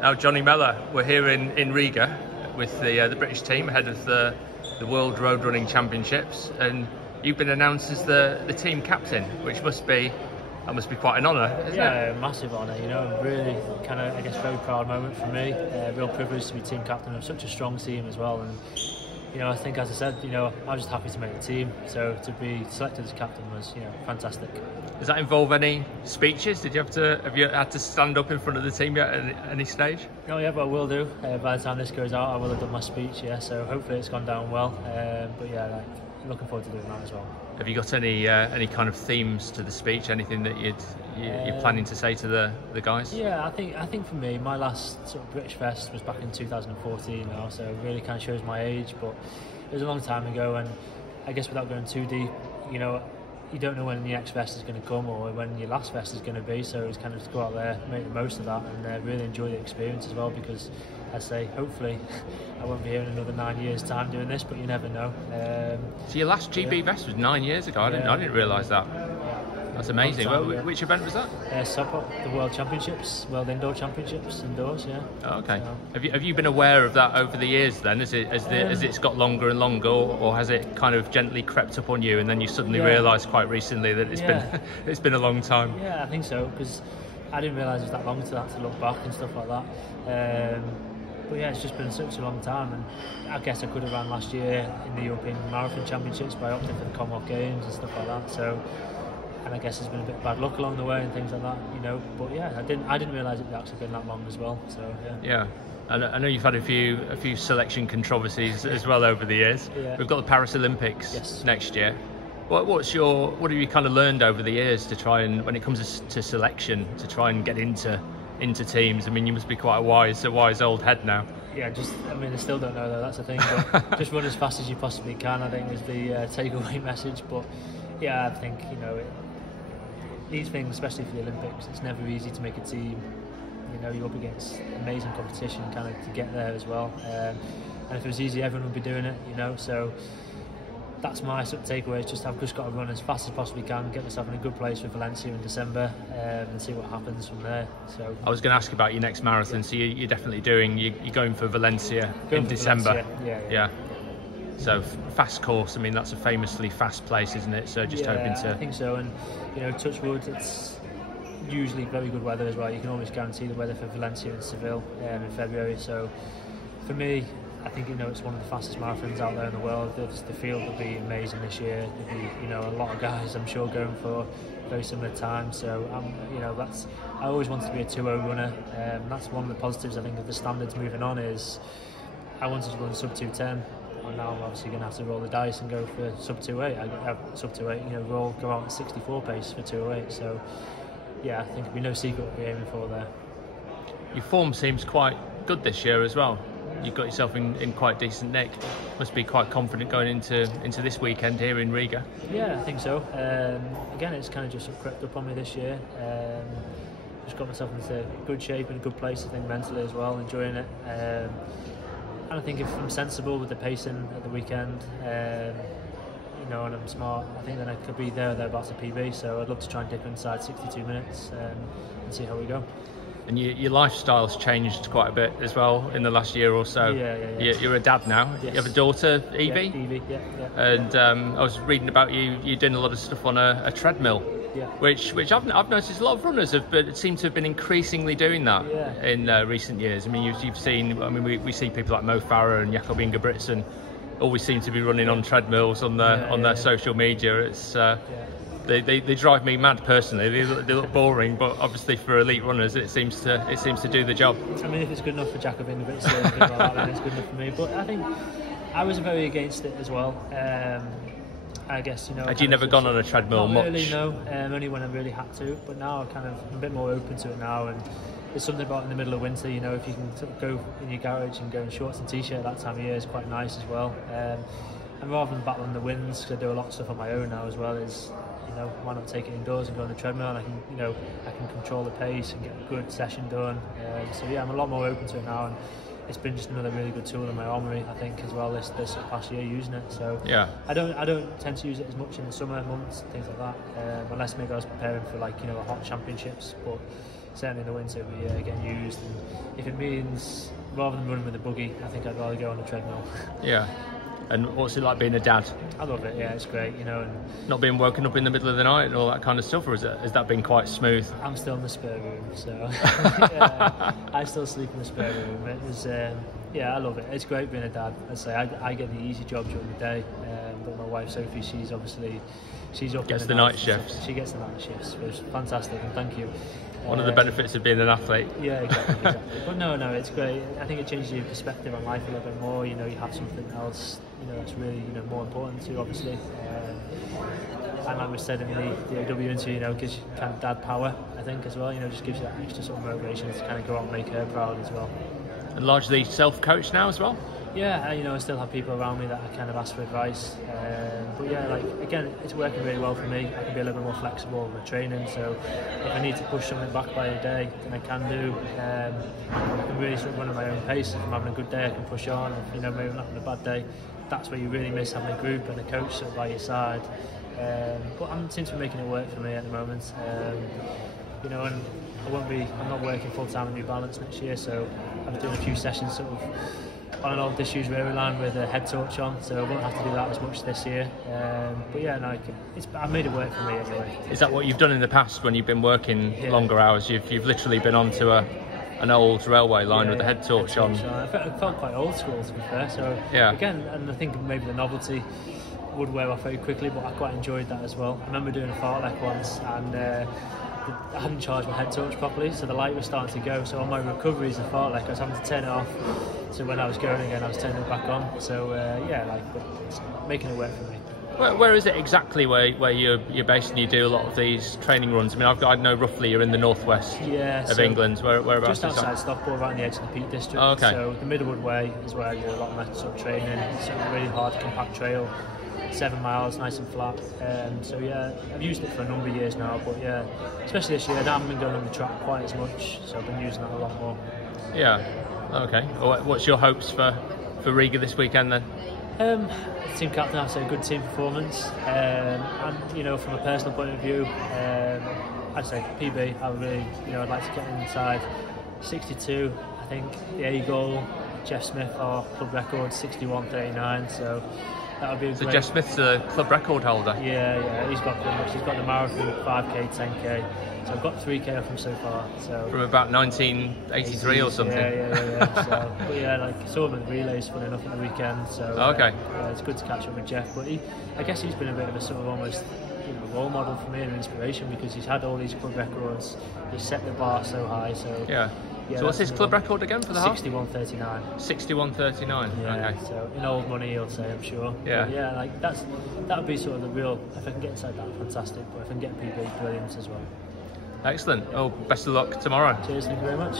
Now, Jonny Mellor, we're here in Riga with the British team ahead of the World Road Running Championships, and you've been announced as the team captain, which must be quite an honour, isn't it? Yeah, massive honour. You know, really kind of, I guess, very proud moment for me. Real privilege to be team captain of such a strong team as well. And you know, I think, as I said, you know, I was just happy to make the team. So to be selected as captain was, you know, fantastic. Does that involve any speeches? Have you had to stand up in front of the team yet at any stage? No, yeah, but I will do. By the time this goes out, I will have done my speech. Yeah, so hopefully it's gone down well. But yeah, looking forward to doing that as well. Have you got any kind of themes to the speech? Anything that you're planning to say to the guys? Yeah, I think for me, my last sort of British Fest was back in 2014 now, so it really kind of shows my age. But it was a long time ago, and I guess without going too deep, you know, you don't know when the next Fest is going to come or when your last Fest is going to be. So it's kind of just go out there, make the most of that, and really enjoy the experience as well. Because I say, hopefully, I won't be here in another 9 years' time doing this, but you never know. So your last GB Vest was 9 years ago. I didn't realise that. That's amazing. Which event was that? The World Championships, World Indoor Championships, indoors. Yeah. Oh, okay. So, have you been aware of that over the years? Then, as it's got longer and longer, or has it kind of gently crept up on you, and then you suddenly realised quite recently that it's been a long time? Yeah, I think so, because I didn't realise it was that long to look back and stuff like that. But yeah, it's just been such a long time, and I guess I could have ran last year in the European Marathon Championships by opting for the Commonwealth Games and stuff like that. So, and I guess there's been a bit of bad luck along the way and things like that, you know. But yeah, I didn't realise it had actually been that long as well. So yeah. Yeah. And I know you've had a few selection controversies as well over the years. Yeah. We've got the Paris Olympics next year. What have you kind of learned over the years to try and, when it comes to selection, to try and get into teams? I mean, you must be quite a wise old head now. Yeah, I still don't know though, that's the thing, but just run as fast as you possibly can, I think, is the takeaway message. But yeah, I think, you know, these things, especially for the Olympics, it's never easy to make a team. You know, you're up against amazing competition kind of to get there as well. And if it was easy, everyone would be doing it, you know. So that's my sort of takeaway, is just I've just got to run as fast as possibly can, get myself in a good place for Valencia in December, and see what happens from there. So I was going to ask about your next marathon. So you're definitely you're going for Valencia in December. Yeah. So fast course. I mean, that's a famously fast place, isn't it? So just hoping to. I think so, and you know, touch wood, it's usually very good weather as well. You can always guarantee the weather for Valencia and Seville in February. So for me, I think, you know, it's one of the fastest marathons out there in the world. The field will be amazing this year. There'll be, you know, a lot of guys, I'm sure, going for very similar times. So you know, I always wanted to be a 2:0 runner. That's one of the positives, I think, of the standards moving on, is I wanted to run sub 2:10. And now I'm obviously going to have to roll the dice and go for sub 2:8. Sub 2:8, you know, go out at 64 pace for 2:08. So yeah, I think it'll be no secret what we're aiming for there. Your form seems quite good this year as well. You've got yourself in quite decent nick. Must be quite confident going into this weekend here in Riga. Yeah, I think so. Again, it's kind of just crept up on me this year. Just got myself into good shape and a good place, I think, mentally as well, enjoying it. And I think if I'm sensible with the pacing at the weekend, you know, and I'm smart, I think then I could be there or thereabouts at PB. So I'd love to try and dip inside 62 minutes and see how we go. And your lifestyle's changed quite a bit as well in the last year or so. Yeah. You're a dad now. Yes. You have a daughter, Evie? Yeah, Evie, yeah. And I was reading about you're doing a lot of stuff on a treadmill. Yeah. Which I've noticed a lot of runners seem to have been increasingly doing that in recent years. I mean, you've seen. I mean, we see people like Mo Farah and Jakob Ingebrigtsen always seem to be running on treadmills on their social media. It's they drive me mad personally. They look boring, but obviously for elite runners, it seems to do the job. I mean, if it's good enough for Jakob Ingebrigtsen and things like that, then it's good enough for me. But I think I was very against it as well. I guess, you know. Had you never gone on a treadmill much? Not really, no. Only when I really had to. But now I'm a bit more open to it now. And there's something about in the middle of winter, you know, if you can sort of go in your garage and go in shorts and t-shirt that time of year is quite nice as well. And rather than battling the winds, because I do a lot of stuff on my own now as well, is, you know, why not take it indoors and go on the treadmill, and I can control the pace and get a good session done. So yeah, I'm a lot more open to it now. And it's been just another really good tool in my armoury, I think, as well this past year using it. So yeah, I don't tend to use it as much in the summer months, things like that, unless maybe I was preparing for, like, you know, a hot championships. But certainly in the winter we get used, and if it means rather than running with a buggy, I think I'd rather go on a treadmill. Yeah. And what's it like being a dad? I love it. Yeah, it's great. And not being woken up in the middle of the night and all that kind of stuff, or has that been quite smooth? I'm still in the spare room, so I still sleep in the spare room. It was, I love it. It's great being a dad. I get the easy job during the day, but my wife Sophie, she's up. Gets the night shifts. She gets the night shifts, which is fantastic, and thank you. One of the benefits of being an athlete. Yeah, exactly. But no, it's great. I think it changes your perspective on life a little bit more. You have something else, that's really, more important to you, obviously. And like we said in the AW interview, gives you kind of dad power, I think, as well. Just gives you that extra sort of motivation to kind of go out and make her proud as well. And largely self-coached now as well? Yeah, I still have people around me that I kind of ask for advice. But yeah, again, it's working really well for me. I can be a little bit more flexible with my training, so if I need to push something back by a day, then I can do. I can really sort of run at my own pace. If I'm having a good day, I can push on. If maybe I'm not having a bad day, that's where you really miss having a group and a coach sort of by your side. But I seem to be making it work for me at the moment. And I'm not working full time in New Balance next year, so I'm doing a few sessions sort of on an old disused railway line with a head torch on, so I won't have to do that as much this year. But yeah, I've made it work for me anyway. Is that what you've done in the past when you've been working longer hours? You've literally been onto an old railway line with a head torch on. I felt quite old school, to be fair. So again, and I think maybe the novelty would wear off very quickly, but I quite enjoyed that as well. I remember doing a fartlek once, and I hadn't charged my head torch properly, so the light was starting to go. So on my recoveries of fartlek, I was having to turn it off. So when I was going again, I was turning it back on. So but it's making it work for me. Where is it exactly where you're based and you do a lot of these training runs? I mean, I know roughly you're in the northwest of England. Whereabouts? Just outside Stockport, right on the edge of the Peak District. Oh, okay. So the Middlewood Way is where I do a lot of my sort of training. It's a really hard, compact trail. 7 miles, nice and flat. So yeah, I've used it for a number of years now, but yeah, especially this year, I haven't been going on the track quite as much, so I've been using that a lot more. Yeah, okay. What's your hopes for Riga this weekend then? Team captain, I'd say a good team performance, and from a personal point of view, I'd say PB. I'd like to get inside 62. I think the A goal, Jeff Smith, our club record 61:39. So that would be a great. Jeff Smith's a club record holder. Yeah, he's got pretty much. He's got the marathon, 5k, 10k. So I've got 3k off him so far. So from about 1983 or something. Yeah. So, but yeah, saw him at the relays, fun enough, at the weekend. So okay. It's good to catch up with Jeff. But I guess he's been a bit of a sort of almost role model for me and inspiration, because he's had all these club records. He's set the bar so high. So yeah. So what's his club record again for the half? 61:39. 61:39. Yeah, okay. So in old money, he'll say, I'm sure. Yeah. But yeah, that would be sort of the real. If I can get inside that, fantastic. But if I can get PB, brilliant as well. Excellent. Well, best of luck tomorrow. Cheers. Thank you very much.